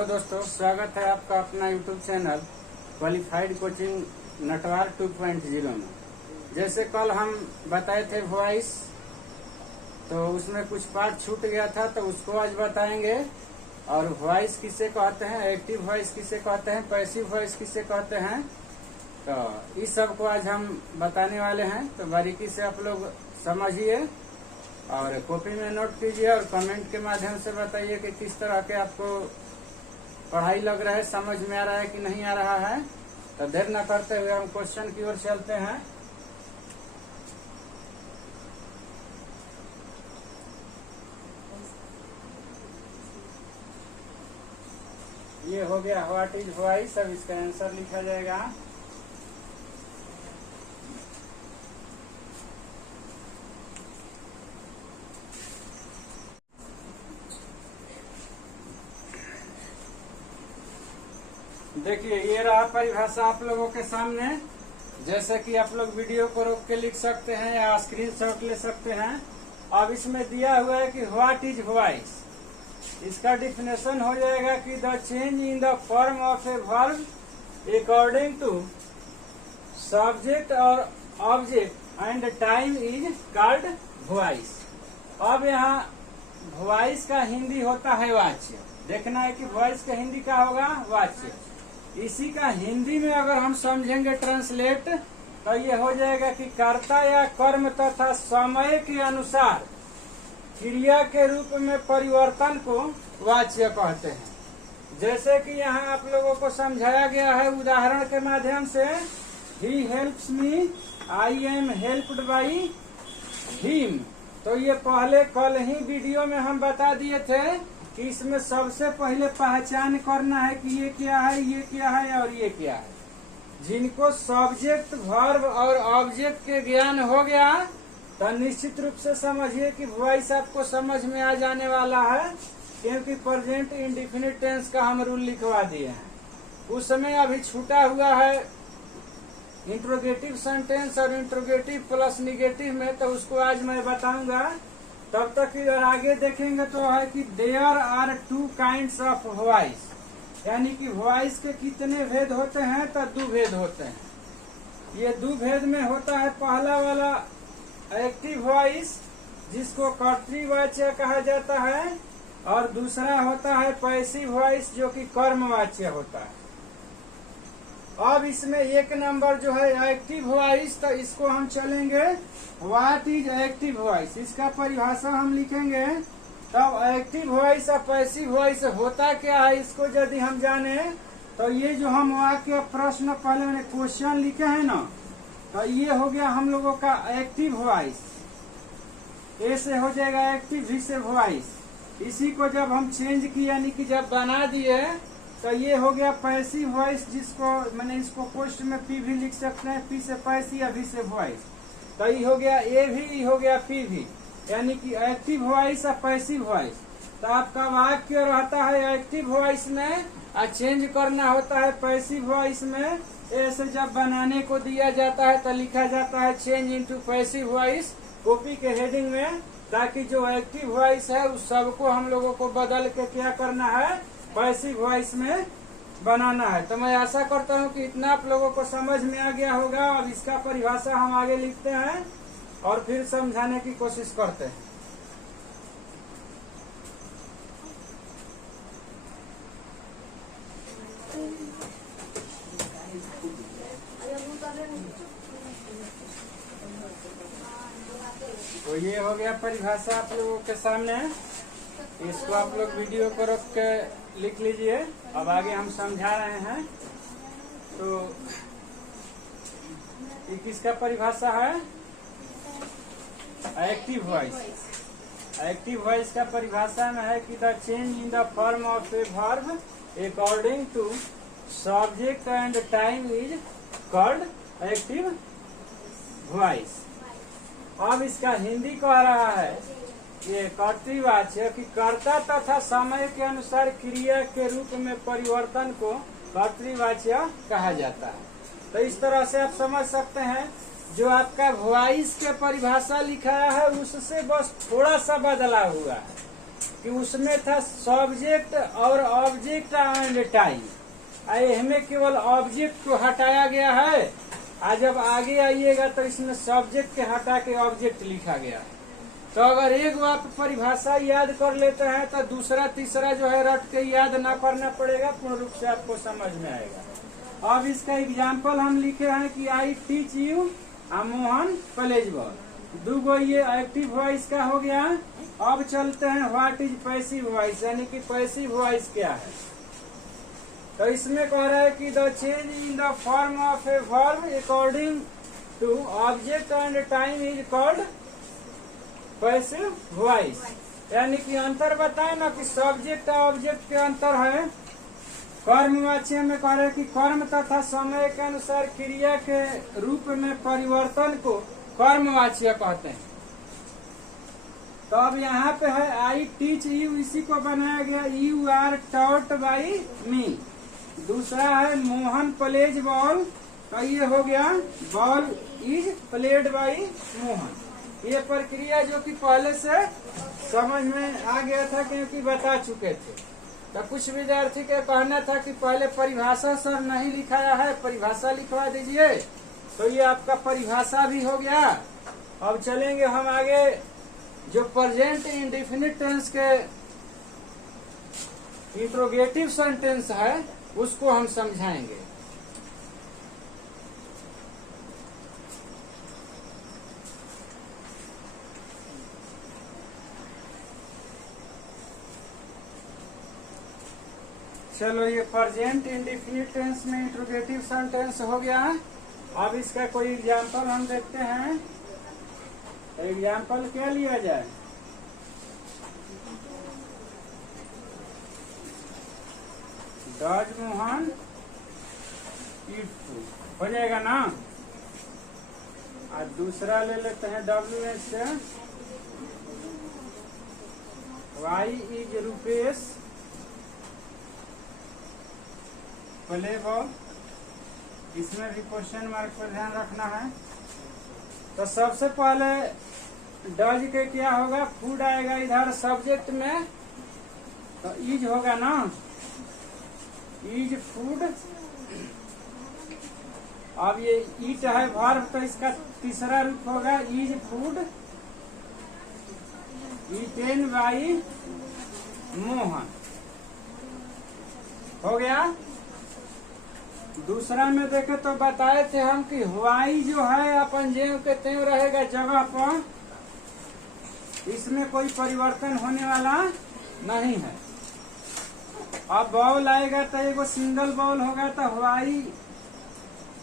Hello दोस्तों, स्वागत है आपका अपना YouTube channel qualified coaching Natwar 2.0 में। जैसे कल हम बताए थे वॉइस, तो उसमें कुछ पार्ट छूट गया था, तो उसको आज बताएंगे। और वॉइस किसे कहते हैं, एक्टिव वॉइस किसे कहते हैं, पैसिव वॉइस किसे कहते हैं, तो इस सब को आज हम बताने वाले हैं। तो बारीकी से आप लोग समझिए और कॉपी में नोट कीजिए और कमेंट के माध्यम से बताइए कि किस तरह के आपको पढ़ाई लग रहा है, समझ में आ रहा है कि नहीं आ रहा है। तो देर न करते हुए हम क्वेश्चन की ओर चलते हैं। ये हो गया व्हाट इज वॉइस। अब इसका आंसर लिखा जाएगा। देखिए, ये रहा परिभाषा आप लोगों के सामने। जैसे कि आप लोग वीडियो को रोक के लिख सकते हैं या स्क्रीनशॉट ले सकते हैं। अब इसमें दिया हुआ है कि व्हाट इज वॉइस। इसका डिफिनेशन हो जाएगा कि the change in the form of a verb according to subject और object and time is called voice. अब यहाँ वॉइस का हिंदी होता है वाच्य। देखना है कि वॉइस का हिंदी का होगा वाच्य। इसी का हिंदी में अगर हम समझेंगे ट्रांसलेट, तो ये हो जाएगा कि कर्ता या कर्म तथा समय के अनुसार क्रिया के रूप में परिवर्तन को वाच्य कहते हैं। जैसे कि यहाँ आप लोगों को समझाया गया है उदाहरण के माध्यम से, he helps me, I am helped by him. तो ये पहले कल ही वीडियो में हम बता दिए थे कि इसमें सबसे पहले पहचान करना है कि ये क्या है, ये क्या है और ये क्या है। जिनको सब्जेक्ट, वर्ब और ऑब्जेक्ट के ज्ञान हो गया, तो निश्चित रूप से समझिए कि वॉइस आपको समझ में आ जाने वाला है, क्योंकि प्रेजेंट इंडेफिनिट टेंस का हम रूल लिखवा दिए हैं। उस समय अभी छूटा हुआ है इंट्रोगेटिव सेंटेंस और इंट्रोगेटिव प्लस निगेटिव में, तो उसको आज मैं बताऊंगा। तब तक अगर आगे देखेंगे तो है कि there are two kinds of voice, यानी कि वॉइस के कितने भेद होते हैं, तो दो भेद होते हैं। ये दो भेद में होता है पहला वाला एक्टिव वॉइस, जिसको कर्तृवाच्य कहा जाता है, और दूसरा होता है पैसिव वॉइस, जो कि कर्मवाच्य होता है। अब इसमें एक नंबर जो है एक्टिव वॉइस, तो इसको हम चलेंगे व्हाट इज एक्टिव वॉइस। इसका परिभाषा हम लिखेंगे, तब एक्टिव वॉइस और पैसिव वॉइस होता क्या है इसको यदि हम जाने, तो ये जो हम वाक्य प्रश्न पहले क्वेश्चन लिखे हैं ना, तो ये हो गया हम लोगों का एक्टिव वॉइस। ए से हो जाएगा एक्टिव, भी से वॉइस। इसी को जब हम चेंज किए, यानी कि जब बना दिए, तो ये हो गया पैसिव वॉइस, जिसको मैंने इसको पोस्ट में पी भी लिख सकते हैं, पी से पैसिव या भी से वॉइस। तो ये हो गया ए भी, ये हो गया पी भी, यानी कि एक्टिव वॉइस और पैसिव वॉइस। तो आपका वाक्य रहता है एक्टिव वॉइस में और चेंज करना होता है पैसिव वॉइस में। ऐसे जब बनाने को दिया जाता है तो लिखा जाता है change into passive voice copy के हेडिंग में, ताकि जो एक्टिव वॉइस है उस सबको हम लोगों को बदल के क्या करना है, पैसिव वॉइस में बनाना है। तो मैं आशा करता हूं कि इतना आप लोगों को समझ में आ गया होगा। अब इसका परिभाषा हम आगे लिखते हैं और फिर समझाने की कोशिश करते हैं। तो ये हो गया परिभाषा आप लोगों के सामने। इसको आप लोग वीडियो को रोक के लिख लीजिए। अब आगे हम समझा रहे हैं। तो ये किसका परिभाषा है, एक्टिव वॉइस। एक्टिव वॉइस का परिभाषा में है कि the change in the form of a verb according to subject and time is called active voice. अब इसका हिंदी कह रहा है ये कर्तृवाच्य, कि कर्ता तथा समय के अनुसार क्रिया के रूप में परिवर्तन को कर्तृवाच्य कहा जाता है। तो इस तरह से आप समझ सकते हैं, जो आपका वॉइस के परिभाषा लिखा है उससे बस थोड़ा सा बदला हुआ है। कि उसमें था सब्जेक्ट और ऑब्जेक्ट एंड टाइम। हमें केवल ऑब्जेक्ट को हटाया गया है। आज जब आगे आइएगा तो इसमें सब्जेक्ट के हटा के ऑब्जेक्ट लिखा गया है। तो अगर एक आप परिभाषा याद कर लेते हैं तो दूसरा तीसरा जो है रट के याद ना करना पड़ेगा, पूर्ण रूप से आपको समझ में आएगा। अब इसका एग्जाम्पल हम लिखे हैं कि I teach you Mohan plays ball. दूगो ये एक्टिव वॉइस का हो गया। अब चलते हैं व्हाट इज पैसिव वॉइस, यानी कि पैसिव वॉइस क्या है। तो इसमें कह रहा है कि the change in the form of a verb according to object and time is called passive voice. यानी कि अंतर बताए ना कि सब्जेक्ट और ऑब्जेक्ट के अंतर है। कर्मवाच्य में कह रहे हैं कि कर्म तथा समय के अनुसार क्रिया के रूप में परिवर्तन को कर्मवाच्य कहते हैं। तो अब यहाँ पे है आई टीच यू, इसी को बनाया गया यू आर टॉट बाई मी। दूसरा है मोहन प्लेज बॉल, तो ये हो गया ball is played by Mohan. ये प्रक्रिया जो कि पहले से समझ में आ गया था क्योंकि बता चुके थे। तो कुछ विद्यार्थी के कहना था कि पहले परिभाषा सर नहीं लिखाया है, परिभाषा लिखवा दीजिए। तो ये आपका परिभाषा भी हो गया। अब चलेंगे हम आगे, जो प्रेजेंट इंडेफिनिट टेंस के इंट्रोगेटिव सेंटेंस है उसको हम समझाएंगे। चलो, ये प्रेजेंट इंडेफिनिट टेंस में इंट्रोगेटिव सेंटेंस हो गया। अब इसका कोई एग्जाम्पल हम देखते हैं। एग्जाम्पल क्या लिया जाए? डज मोहन ईट फूड, हो जाएगा ना। आज दूसरा ले लेते हैं WH से, why is Rupesh play ball. इसमें भी क्वेश्चन मार्क पर ध्यान रखना है। तो सबसे पहले डज के क्या होगा, फूड आएगा इधर सब्जेक्ट में, तो इज होगा ना, इज फूड। अब ये ईट है वर्ब, तो इसका तीसरा रूप होगा is food eaten by Mohan, हो गया। दूसरा में देखे तो बताए थे हम कि वाई जो है अपन ज्यों के त्यों रहेगा जगह पर, इसमें कोई परिवर्तन होने वाला नहीं है। अब बॉल आएगा तो एगो सिंगल बॉल होगा, तो वाई,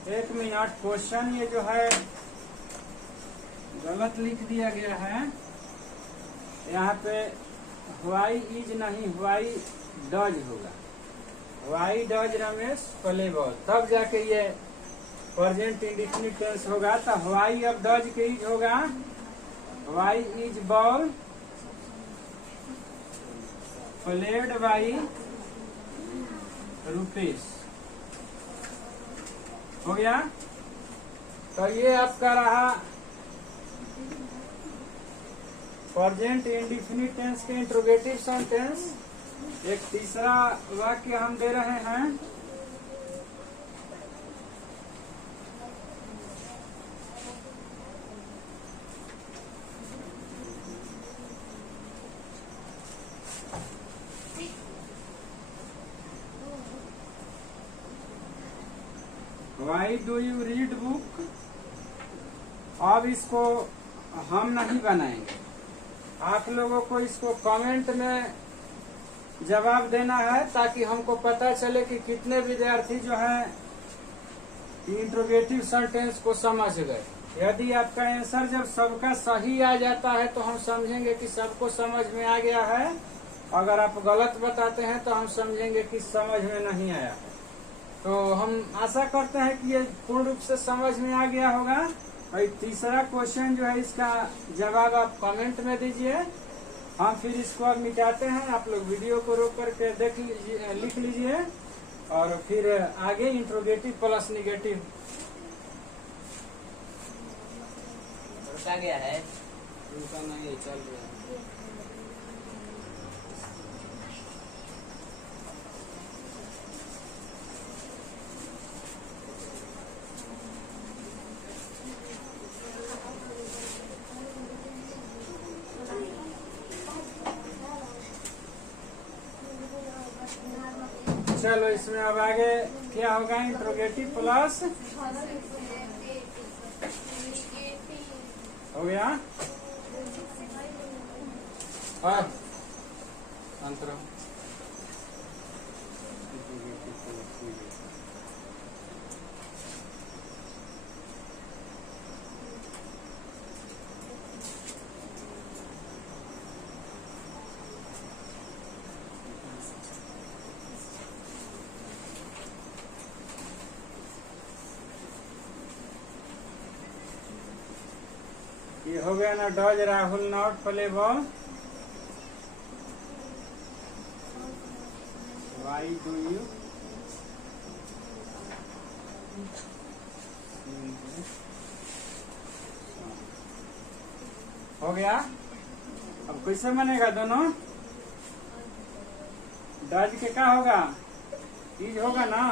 एक मिनट, क्वेश्चन ये जो है गलत लिख दिया गया है यहाँ पे। वाई इज नहीं, वाई डज होगा। Why does Ramesh play ball, तब जाके ये प्रेजेंट इंडेफिनिट टेंस होगा। तो वाई अब डज के इज होगा, why is ball played by Rupesh, हो गया। तो ये आपका रहा प्रेजेंट इंडेफिनिट टेंस के इंट्रोगेटिव सेंटेंस। एक तीसरा वाक्य हम दे रहे हैं, why do you read book. अब इसको हम नहीं बनाएंगे, आप लोगों को इसको कमेंट में जवाब देना है, ताकि हमको पता चले कि कितने विद्यार्थी जो है इंट्रोगेटिव सेंटेंस को समझ गए। यदि आपका आंसर जब सबका सही आ जाता है तो हम समझेंगे कि सबको समझ में आ गया है। अगर आप गलत बताते हैं तो हम समझेंगे कि समझ में नहीं आया। तो हम आशा करते हैं कि ये पूर्ण रूप से समझ में आ गया होगा। और तीसरा क्वेश्चन जो है इसका जवाब आप कमेंट में दीजिए। हम फिर इसको अब मिटाते हैं, आप लोग वीडियो को रोक करके देख लीजिए, लिख लीजिए, और फिर आगे इंट्रोगेटिव प्लस निगेटिव रुका गया है, उनका नहीं चल रहा है। चलो इसमें अब आगे क्या होगा? इंट्रोगेटिव प्लस हो गया और अंतर ये हो गया ना। Does Rahul not play ball? Y do you? हो गया। अब कैसे बनेगा दोनों? डज के क्या होगा? इज होगा ना।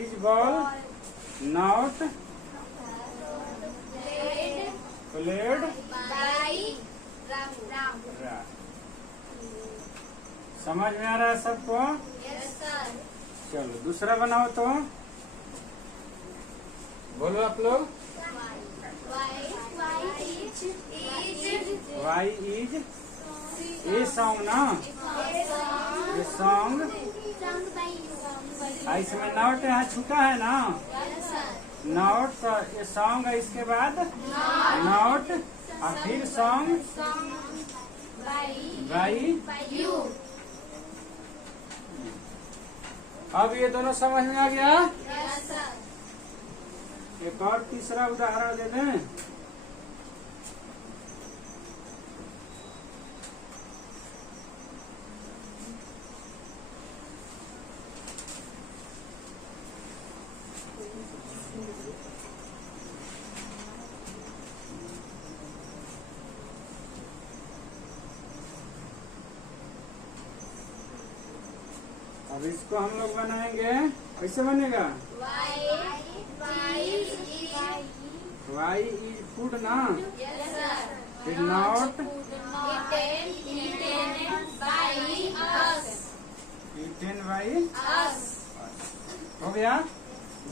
इज बॉल नॉट प्लेड समझ में आ रहा है सबको? Yes sir. चलो दूसरा बनाओ तो बोलो आप लोग। वाई इज ए सॉन्ग ना। ये सॉन्ग इसमें नॉट यहाँ छुका है ना। नॉट तो ये सॉन्ग है, इसके बाद नॉट और फिर सॉन्ग बाई यू। अब ये दोनों समझ में आ गया। Yes sir. एक और तीसरा उदाहरण दे दें। अब इसको हम लोग बनाएंगे, कैसे बनेगा? वाई इज फूड ना। फिर नॉट ईटेन बाई हो गया।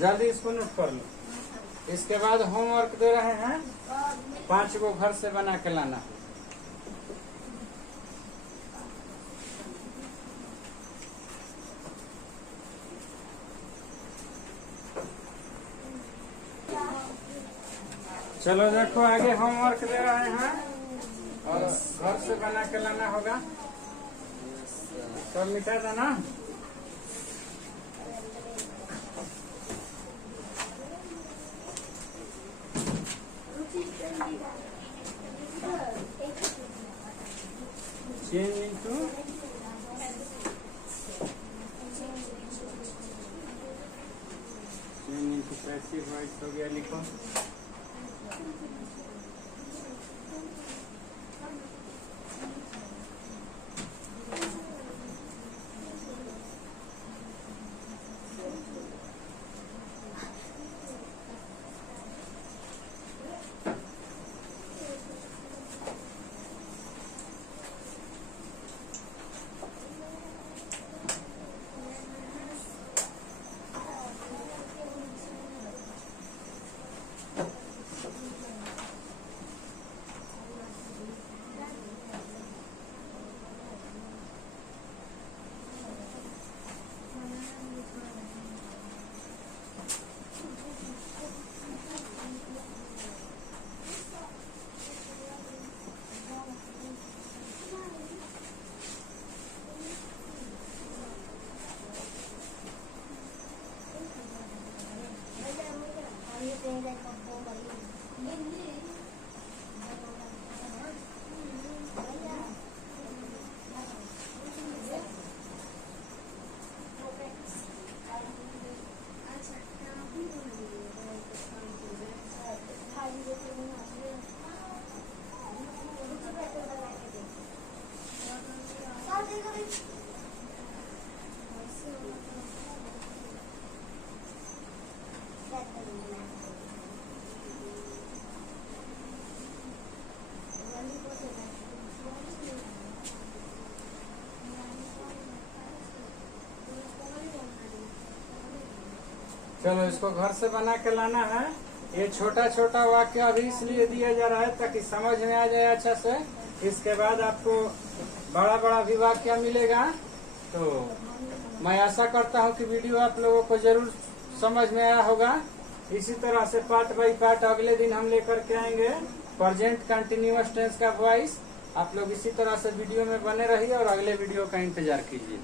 जल्दी इसको नोट कर लो। इसके बाद होमवर्क दे रहे हैं, 5 को घर से बना के लाना। चलो देखो आगे होमवर्क दे रहे हैं और घर से बना के लाना होगा। सब मिटा था ना। चेंज इनटू पैसिव वॉइस हो गया। लिखो चलो इसको घर से बना के लाना है। ये छोटा छोटा वाक्य अभी इसलिए दिया जा रहा है ताकि समझ में आ जाए अच्छा से। इसके बाद आपको बड़ा बड़ा भी वाक्य मिलेगा। तो मैं आशा करता हूँ कि वीडियो आप लोगों को जरूर समझ में आया होगा। इसी तरह से पार्ट बाई पार्ट अगले दिन हम लेकर के आएंगे प्रेजेंट कंटिन्यूअस टेंस का वॉइस। आप लोग इसी तरह से वीडियो में बने रहिए और अगले वीडियो का इंतजार कीजिए।